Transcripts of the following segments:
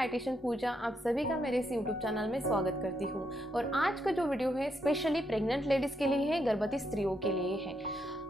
Dietitian पूजा आप सभी का मेरे इस यूट्यूब चैनल में स्वागत करती हूँ। और आज का जो वीडियो है स्पेशली प्रेग्नेंट लेडीज़ के लिए है, गर्भवती स्त्रियों के लिए है।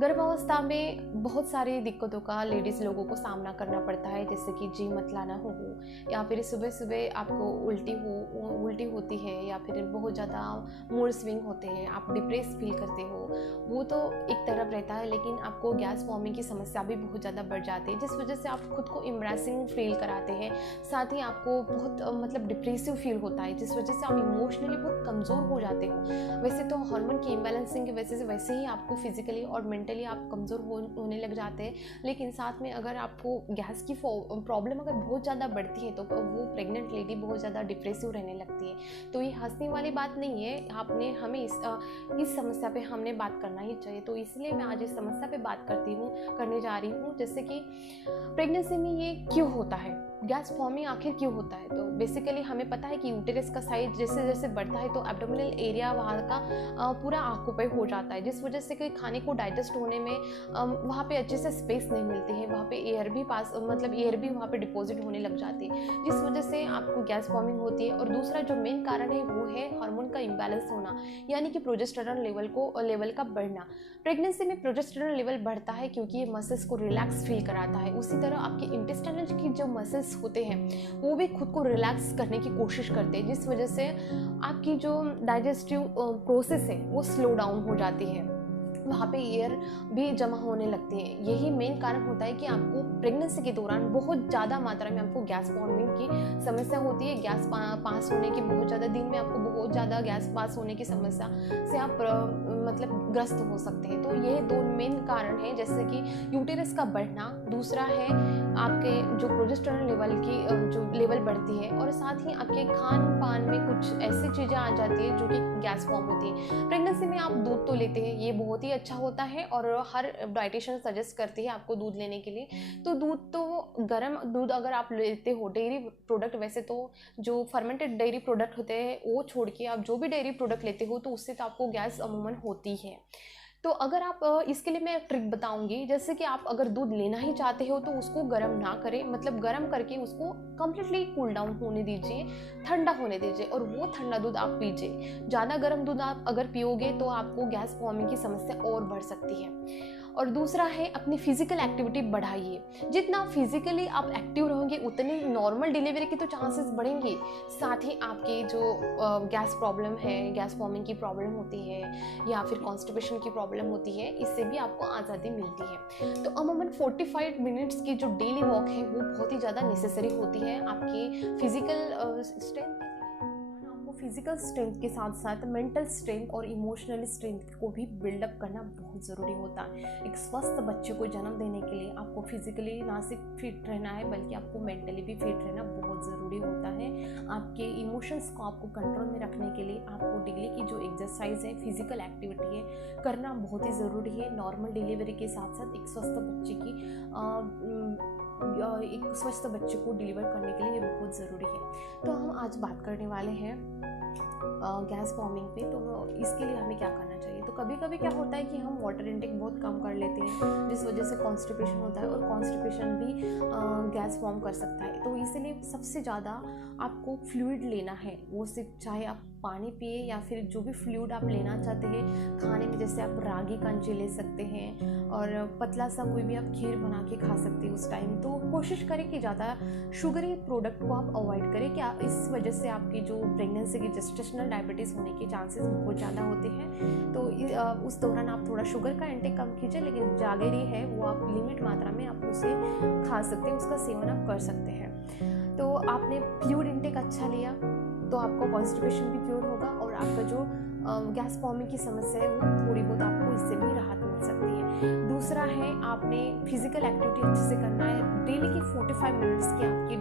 गर्भावस्था में बहुत सारी दिक्कतों का लेडीज़ लोगों को सामना करना पड़ता है, जैसे कि जी मत लाना हो या फिर सुबह सुबह आपको उल्टी होती है या फिर बहुत ज़्यादा मूड स्विंग होते हैं, आप डिप्रेस फील करते हो, वो तो एक तरफ रहता है। लेकिन आपको गैस फॉर्मिंग की समस्या भी बहुत ज़्यादा बढ़ जाती है, जिस वजह से आप खुद को एम्ब्रेसिंग फील कराते हैं। साथ ही आपको बहुत डिप्रेसिव फील होता है, जिस वजह से आप इमोशनली बहुत कमज़ोर हो जाते हो। वैसे तो हार्मोन की इम्बैलेंसिंग की वजह से वैसे ही आपको फिजिकली और मेंटली आप कमज़ोर होने लग जाते हैं। लेकिन साथ में अगर आपको गैस की प्रॉब्लम अगर बहुत ज़्यादा बढ़ती है तो वो प्रेग्नेंट लेडी बहुत ज़्यादा डिप्रेसिव रहने लगती है। तो ये हंसने वाली बात नहीं है, हमें इस समस्या पे हमने बात करना ही चाहिए। तो इसलिए मैं आज इस समस्या पे बात करने जा रही हूँ, जैसे कि प्रेगनेंसी में ये क्यों होता है, गैस फॉर्मिंग आखिर क्यों होता है। तो बेसिकली हमें पता है कि यूटेरस का साइज जैसे जैसे बढ़ता है तो एब्डोमिनल एरिया वहाँ का पूरा ऑक्यूपाई हो जाता है, जिस वजह से कि खाने को डाइजेस्ट होने में वहाँ पे अच्छे से स्पेस नहीं मिलती है, वहाँ पे एयर भी वहाँ पे डिपॉजिट होने लग जाती है, जिस वजह से आपको गैस फॉर्मिंग होती है। और दूसरा जो मेन कारण है वो है हार्मोन का इम्बैलेंस होना, यानी कि प्रोजेस्टेरॉन लेवल का बढ़ना। प्रेगनेंसी में प्रोजेस्टेरॉन लेवल बढ़ता है क्योंकि ये मसल्स को रिलैक्स फील कराता है। उसी तरह आपके इंटेस्टाइनल की जो मसल्स होते हैं वो भी खुद को रिलैक्स करने की कोशिश करते हैं, जिस वजह से आपकी जो डाइजेस्टिव प्रोसेस है वो स्लो डाउन हो जाती है, वहाँ पे एयर भी जमा होने लगती है। यही मेन कारण होता है कि आपको प्रेगनेंसी के दौरान बहुत ज़्यादा मात्रा में आपको गैस फॉर्मिंग की समस्या होती है। गैस पास होने की बहुत ज़्यादा दिन में आपको बहुत ज़्यादा गैस पास होने की समस्या से आप ग्रस्त हो सकते हैं। तो ये दो मेन कारण हैं, जैसे कि यूटेरस का बढ़ना, दूसरा है आपके जो प्रोजेस्टेरॉन जो लेवल बढ़ती है, और साथ ही आपके खान पान में कुछ ऐसी चीज़ें आ जाती है जो कि गैस फॉर्म होती है। प्रेगनेंसी में आप दूध तो लेते हैं, ये बहुत ही अच्छा होता है और हर डाइटिशियन सजेस्ट करती है आपको दूध लेने के लिए। तो गर्म दूध अगर आप लेते हो, डेयरी प्रोडक्ट, वैसे तो जो फर्मेंटेड डेयरी प्रोडक्ट होते हैं वो छोड़ के आप जो भी डेयरी प्रोडक्ट लेते हो तो उससे तो आपको गैस अमूमन होती है। तो अगर आप इसके लिए मैं एक ट्रिक बताऊंगी, जैसे कि आप अगर दूध लेना ही चाहते हो तो उसको गर्म ना करें, मतलब गर्म करके उसको कम्प्लीटली कूल डाउन होने दीजिए, ठंडा होने दीजिए और वो ठंडा दूध आप पीजिए। ज़्यादा गर्म दूध आप अगर पियोगे तो आपको गैस फॉर्मिंग की समस्या और बढ़ सकती है। और दूसरा है अपनी फिजिकल एक्टिविटी बढ़ाइए। जितना फिजिकली आप एक्टिव रहोगे उतनी नॉर्मल डिलीवरी के तो चांसेस बढ़ेंगे। साथ ही आपके जो गैस प्रॉब्लम है, गैस फॉर्मिंग की प्रॉब्लम होती है या फिर कॉन्स्टिपेशन की प्रॉब्लम होती है, इससे भी आपको आज़ादी मिलती है। तो अमूमन 45 मिनट्स की जो डेली वॉक है वो बहुत ही ज़्यादा नेसेसरी होती है आपकी फिजिकल स्ट्रेंथ फिजिकल स्ट्रेंथ के साथ साथ मेंटल स्ट्रेंथ और इमोशनल स्ट्रेंथ को भी बिल्डअप करना बहुत ज़रूरी होता है। एक स्वस्थ बच्चे को जन्म देने के लिए आपको फिजिकली ना सिर्फ फिट रहना है बल्कि आपको मेंटली भी फिट रहना बहुत ज़रूरी होता है। आपके इमोशंस को आपको कंट्रोल में रखने के लिए आपको डेली की जो एक्सरसाइज है, फिजिकल एक्टिविटी है, करना बहुत ही ज़रूरी है। नॉर्मल डिलीवरी के साथ साथ एक स्वस्थ बच्चे को डिलीवर करने के लिए ये बहुत ज़रूरी है। तो हम आज बात करने वाले हैं गैस फॉर्मिंग पे। तो इसके लिए हमें क्या करना चाहिए। तो कभी कभी क्या होता है कि हम वाटर इनटेक बहुत कम कर लेते हैं, जिस वजह से कॉन्स्टिपेशन होता है और कॉन्स्टिपेशन भी गैस फॉर्म कर सकता है। तो इसीलिए सबसे ज़्यादा आपको फ्लूइड लेना है, वो सिर्फ चाहे आप पानी पिए या फिर जो भी फ्लूइड आप लेना चाहते हैं खाने में, जैसे आप रागी कंजी ले सकते हैं और पतला सा कोई भी आप खीर बना के खा सकते हैं उस टाइम। तो कोशिश करें कि ज़्यादा शुगरी प्रोडक्ट को आप अवॉइड करें, क्या इस वजह से आपकी जो प्रेगनेंसी की जेस्टेशनल डायबिटीज़ होने के चांसेस बहुत ज़्यादा होते हैं। तो उस दौरान आप थोड़ा शुगर का इंटेक कम कीजिए, लेकिन जागरी है वो आप लिमिट मात्रा में आप उसे खा सकते हैं, उसका सेवन आप कर सकते हैं। तो आपने फ्लूइड इंटेक अच्छा लिया तो आपका कॉन्स्टिपेशन भी क्योर होगा और आपका जो गैस फॉर्मिंग की समस्या है वो थोड़ी बहुत आपको इससे भी राहत मिल सकती है। दूसरा है आपने फिजिकल एक्टिविटी अच्छे से करना है। डेली की 45 मिनट्स की आपकी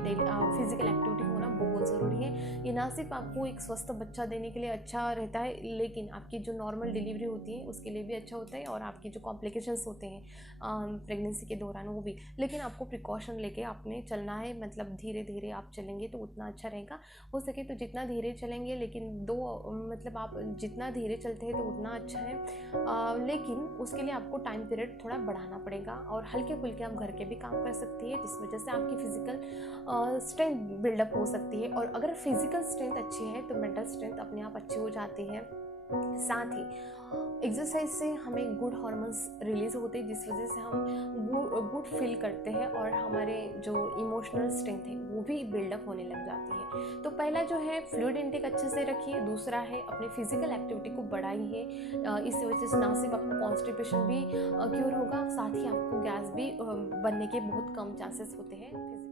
फिजिकल एक्टिविटी होना बहुत बहुत ज़रूरी है। ये ना सिर्फ आपको एक स्वस्थ बच्चा देने के लिए अच्छा रहता है, लेकिन आपकी जो नॉर्मल डिलीवरी होती है उसके लिए भी अच्छा होता है, और आपकी जो कॉम्प्लिकेशंस होते हैं प्रेगनेंसी के दौरान वो भी। लेकिन आपको प्रिकॉशन लेके आपने चलना है, मतलब धीरे धीरे आप चलेंगे तो उतना अच्छा रहेगा। हो सके तो जितना धीरे चलेंगे, लेकिन मतलब आप जितना धीरे चलते हैं तो उतना अच्छा है। लेकिन उसके लिए आपको टाइम पीरियड थोड़ा बढ़ाना पड़ेगा, और हल्के फुल्के आप घर के भी काम कर सकती है, जिस वजह से आपकी फिजिकल स्ट्रेंथ बिल्डअप हो सकती है। और अगर फिजिकल स्ट्रेंथ अच्छी है तो मेंटल स्ट्रेंथ अपने आप अच्छी हो जाती है। साथ ही एक्सरसाइज से हमें गुड हार्मोन्स रिलीज होते हैं, जिस वजह से हम गुड फील करते हैं, और हमारे जो इमोशनल स्ट्रेंथ है वो भी बिल्डअप होने लग जाती है। तो पहला जो है फ्लूइड इनटेक अच्छे से रखिए, दूसरा है अपनी फिजिकल एक्टिविटी को बढ़ाइए। इस वजह से ना सिर्फ आपको कॉन्स्टिपेशन भी क्योर होगा, साथ ही आपको गैस भी बनने के बहुत कम चांसेस होते हैं।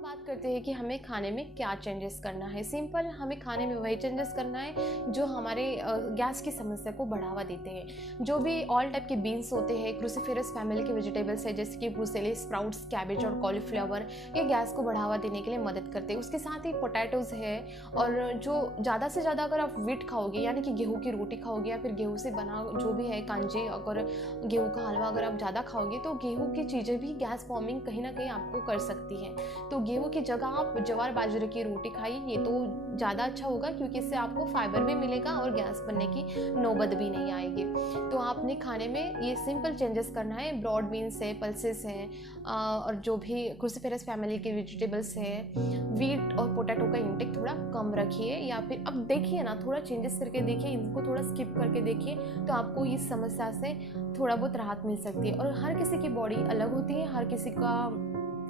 बात करते हैं कि हमें खाने में क्या चेंजेस करना है। सिंपल, हमें खाने में वही चेंजेस करना है जो हमारे गैस की समस्या को बढ़ावा देते हैं। जो भी ऑल टाइप के बीन्स होते हैं, क्रूसीफेरस फैमिली के वेजिटेबल्स है, जैसे कि ब्रूसेली स्प्राउट्स, कैबेज और कॉलीफ्लावर, ये गैस को बढ़ावा देने के लिए मदद करते हैं। उसके साथ ही पोटैटोज है, और जो ज़्यादा से ज़्यादा अगर आप व्हीट खाओगे, यानी कि गेहूँ की रोटी खाओगे, या फिर गेहूँ से बना जो भी है कांजी, अगर गेहूँ का हलवा अगर आप ज़्यादा खाओगे तो गेहूँ की चीज़ें भी गैस फॉर्मिंग कहीं ना कहीं आपको कर सकती हैं। तो गेहूँ की जगह आप ज्वार बाजरे की रोटी खाइए, ये तो ज़्यादा अच्छा होगा, क्योंकि इससे आपको फाइबर भी मिलेगा और गैस बनने की नौबत भी नहीं आएगी। तो आपने खाने में ये सिंपल चेंजेस करना है। ब्रॉड बीन्स है, पल्सेस हैं, और जो भी क्रूसीफेरस फैमिली के वेजिटेबल्स हैं, व्हीट और पोटैटो का इंटेक थोड़ा कम रखिए, या फिर अब देखिए ना, थोड़ा चेंजेस करके देखिए, इनको थोड़ा स्किप करके देखिए, तो आपको इस समस्या से थोड़ा बहुत राहत मिल सकती है। और हर किसी की बॉडी अलग होती है, हर किसी का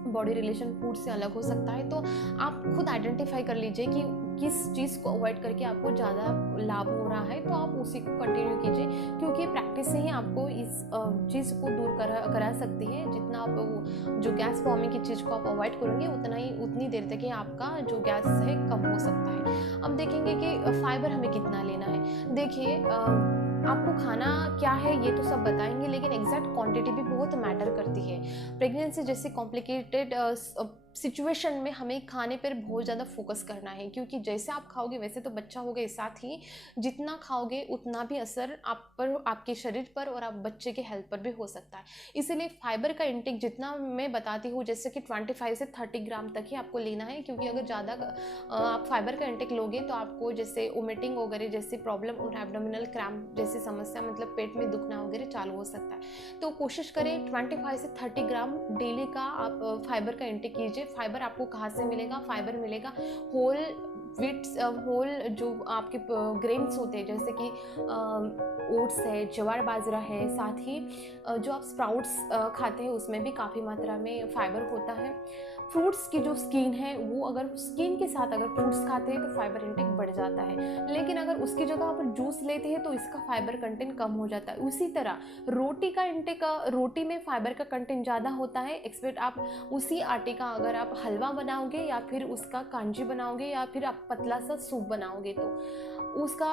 बॉडी रिलेशन फूड से अलग हो सकता है। तो आप खुद आइडेंटिफाई कर लीजिए कि किस चीज़ को अवॉइड करके आपको ज़्यादा लाभ हो रहा है, तो आप उसी को कंटिन्यू कीजिए, क्योंकि प्रैक्टिस से ही आपको इस चीज़ को दूर करा सकती है। जितना आप जो गैस फॉर्मिंग की चीज़ को आप अवॉइड करोगे, उतनी देर तक ही आपका जो गैस है कम हो सकता है। अब देखेंगे कि फाइबर हमें कितना लेना है। देखिए, आपको खाना क्या है ये तो सब बताएंगे, लेकिन एग्जैक्ट क्वांटिटी भी बहुत मैटर करती है। प्रेगनेंसी जैसे कॉम्प्लिकेटेड सिचुएशन में हमें खाने पर बहुत ज़्यादा फोकस करना है, क्योंकि जैसे आप खाओगे वैसे तो बच्चा होगा, साथ ही जितना खाओगे उतना भी असर आप पर, आपके शरीर पर और आप बच्चे के हेल्थ पर भी हो सकता है। इसीलिए फाइबर का इंटेक जितना मैं बताती हूँ, जैसे कि 25 से 30 ग्राम तक ही आपको लेना है, क्योंकि अगर ज़्यादा आप फाइबर का इंटेक लोगे तो आपको जैसे वोमिटिंग वगैरह जैसी प्रॉब्लम और एब्डोमिनल क्रैम्प जैसी समस्या, मतलब पेट में दुखना वगैरह चालू हो सकता है। तो कोशिश करें 25 से 30 ग्राम डेली का आप फाइबर का इंटेक कीजिए। फाइबर आपको कहाँ से मिलेगा? फाइबर मिलेगा होल व्हीट्स, होल जो आपके ग्रेन्स होते हैं, जैसे कि ओट्स है, ज्वार बाजरा है, साथ ही जो आप स्प्राउट्स खाते हैं उसमें भी काफ़ी मात्रा में फाइबर होता है। फ्रूट्स की जो स्किन है, वो अगर स्किन के साथ अगर फ्रूट्स खाते हैं तो फाइबर इंटेक बढ़ जाता है, लेकिन अगर उसकी जगह आप जूस लेते हैं तो इसका फाइबर कंटेंट कम हो जाता है। उसी तरह रोटी का इंटेक, रोटी में फाइबर का कंटेंट ज़्यादा होता है। एक्सपेक्ट आप उसी आटे का अगर आप हलवा बनाओगे, या फिर उसका कांजी बनाओगे, या फिर आप पतला सा सूप बनाओगे, तो उसका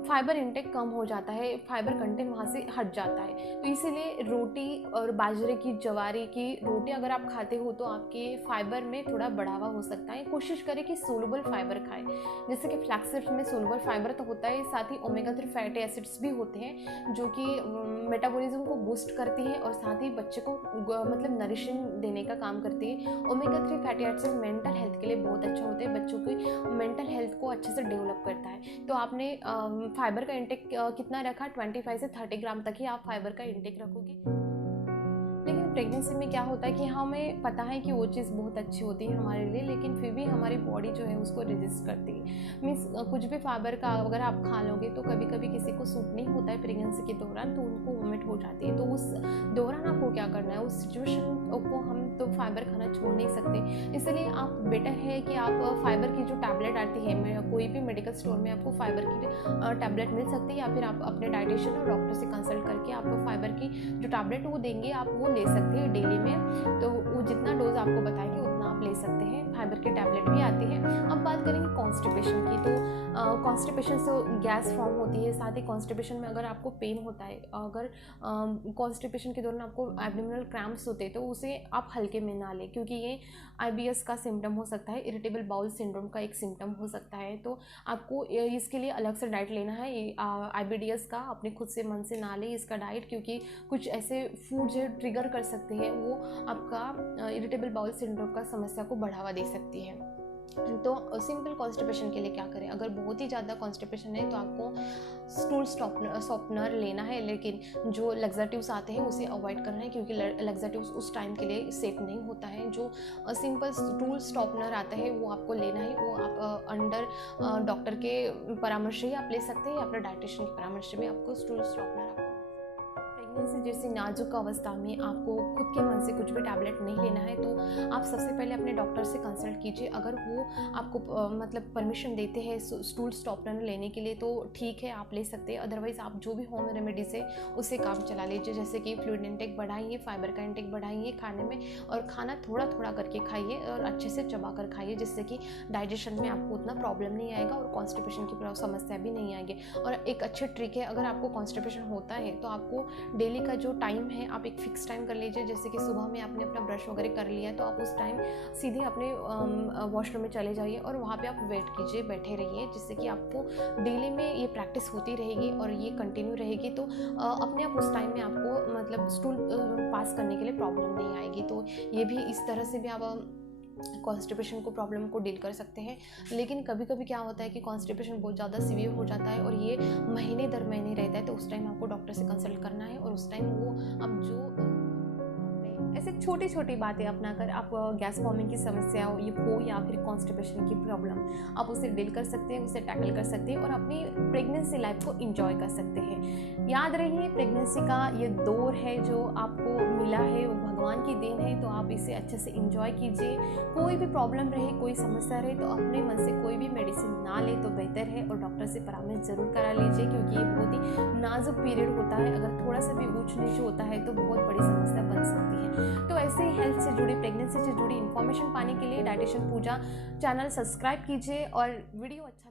फाइबर इंटेक कम हो जाता है, फाइबर कंटेंट वहाँ से हट जाता है। तो इसीलिए रोटी और बाजरे की, ज्वारी की रोटी अगर आप खाते हो तो आपके फाइबर में थोड़ा बढ़ावा हो सकता है। कोशिश करें कि सोलुबल फाइबर खाएं, जैसे कि फ्लैक्स सीड्स में सोलुबल फाइबर तो होता है, साथ ही ओमेगा 3 फैटी एसिड्स भी होते हैं, जो कि मेटाबॉलिज्म को बूस्ट करती है और साथ ही बच्चे को मतलब नरिशिंग देने का काम करती है। Omega 3 fatty acids mental health के लिए बहुत अच्छा होते हैं, बच्चों की मेंटल हेल्थ को अच्छे से डेवलप करता है। तो आपने फाइबर का इंटेक कितना रखा? 25 से 30 ग्राम तक ही आप फाइबर का इंटेक रखोगे। लेकिन प्रेगनेंसी में क्या होता है कि हमें पता है कि वो चीज़ बहुत अच्छी होती है हमारे लिए, लेकिन फिर भी हमारी बॉडी जो है उसको रेजिस्ट करती है। मीन्स कुछ भी फाइबर का अगर आप खा लोगे तो कभी कभी किसी को सूट नहीं होता है प्रेगनेंसी के दौरान, तो उनको वोमिट हो जाती है। तो उस दौरान आपको क्या करना है, उस सिचुएशन को हम तो फाइबर खाना छोड़ नहीं सकते, इसलिए आप बेटर है कि आप फाइबर की जो टैबलेट आती है, कोई भी मेडिकल स्टोर में आपको फाइबर की टैबलेट मिल सकती है, या फिर आप अपने डाइटिशियन और डॉक्टर से कंसल्ट करके आपको फाइबर की जो टैबलेट वो देंगे, आप वो ले सकते हैं डेली में। तो वो जितना डोज आपको बताएंगे उतना आप ले सकते हैं। फाइबर के टैबलेट भी आते हैं। अब बात करेंगे कॉन्स्टिपेशन की, तो कॉन्स्टिपेशन से गैस फॉर्म होती है, साथ ही कॉन्स्टिपेशन में अगर आपको पेन होता है, अगर कॉन्स्टिपेशन के दौरान आपको एब्डोमिनल क्रैम्प्स होते हैं तो उसे आप हल्के में ना लें, क्योंकि ये IBS का सिम्टम हो सकता है, इरिटेबल बाउल सिंड्रोम का एक सिम्टम हो सकता है। तो आपको इसके लिए अलग से डाइट लेना है। IBDS का अपने खुद से मन से ना लें इसका डाइट, क्योंकि कुछ ऐसे फूड जो ट्रिगर कर सकते हैं वो आपका इरिटेबल बाउल सिंड्रोम का समस्या को बढ़ावा दे सकती है। तो सिंपल कॉन्स्टिपेशन के लिए क्या करें, अगर बहुत ही ज़्यादा कॉन्स्टिपेशन है तो आपको स्टूल सॉफ्टनर लेना है, लेकिन जो लग्जेटिव्स आते हैं उसे अवॉइड करना है, क्योंकि लग्जेटिव्स उस टाइम के लिए सेफ नहीं होता है। जो सिंपल स्टूल सॉफ्टनर आता है वो आपको लेना है, वो आप अंडर डॉक्टर के परामर्श ही आप ले सकते हैं, या फिर डाइटिशियन के परामर्श में आपको स्टूल सॉफ्टनर प्रेगनेंसी जैसी नाजुक अवस्था में आपको खुद के मन से कुछ भी टैबलेट नहीं लेना है। तो आप सबसे पहले अपने डॉक्टर से कंसल्ट कीजिए। अगर वो आपको मतलब परमिशन देते हैं स्टूल स्टॉपनर लेने के लिए तो ठीक है, आप ले सकते हैं। अदरवाइज़ आप जो भी होम रेमेडीज है उससे काम चला लीजिए, जैसे कि फ्लूइड इंटेक बढ़ाइए, फाइबर का इंटेक बढ़ाइए खाने में, और खाना थोड़ा थोड़ा करके खाइए और अच्छे से चबा कर खाइए, जिससे कि डाइजेशन में आपको उतना प्रॉब्लम नहीं आएगा और कॉन्स्टिपेशन की समस्या भी नहीं आएगी। और एक अच्छी ट्रिक है, अगर आपको कॉन्स्टिपेशन होता है तो आपको डेली का जो टाइम है आप एक फिक्स टाइम कर लीजिए। जैसे कि सुबह में आपने अपना ब्रश वगैरह कर लिया है तो आप उस टाइम सीधे अपने वॉशरूम में चले जाइए और वहाँ पे आप वेट कीजिए, बैठे रहिए, जिससे कि आपको डेली में ये प्रैक्टिस होती रहेगी और ये कंटिन्यू रहेगी। तो अपने आप उस टाइम में आपको मतलब स्टूल पास करने के लिए प्रॉब्लम नहीं आएगी। तो ये भी इस तरह से भी आप कॉन्स्टिपेशन को प्रॉब्लम को डील कर सकते हैं। लेकिन कभी कभी क्या होता है कि कॉन्स्टिपेशन बहुत ज़्यादा सीवियर हो जाता है और ये महीने दर महीने रहता है, तो उस टाइम आपको डॉक्टर से कंसल्ट करना है, और उस टाइम वो अब जो ऐसे छोटी छोटी बातें अपनाकर आप गैस फॉर्मिंग की समस्या हो या फिर कॉन्स्टिपेशन की प्रॉब्लम, आप उसे डील कर सकते हैं, उसे टैकल कर सकते हैं और अपनी प्रेगनेंसी लाइफ को एंजॉय कर सकते हैं। याद रहिए, प्रेगनेंसी का ये दौर है जो आपको मिला है वो भगवान की देन है, तो आप इसे अच्छे से एंजॉय कीजिए। कोई भी प्रॉब्लम रहे, कोई समस्या रहे तो अपने मन से कोई भी मेडिसिन ना ले तो बेहतर है, और डॉक्टर से परामर्श जरूर करा लीजिए, क्योंकि ये बहुत ही नाजुक पीरियड होता है। अगर थोड़ा सा भी ऊंच नीच होता है तो बहुत बड़ी समस्या बन सकती है। तो ऐसे ही हेल्थ से जुड़ी, प्रेगनेंसी से जुड़ी इन्फॉर्मेशन पाने के लिए डाइटिशियन पूजा चैनल सब्सक्राइब कीजिए, और वीडियो अच्छा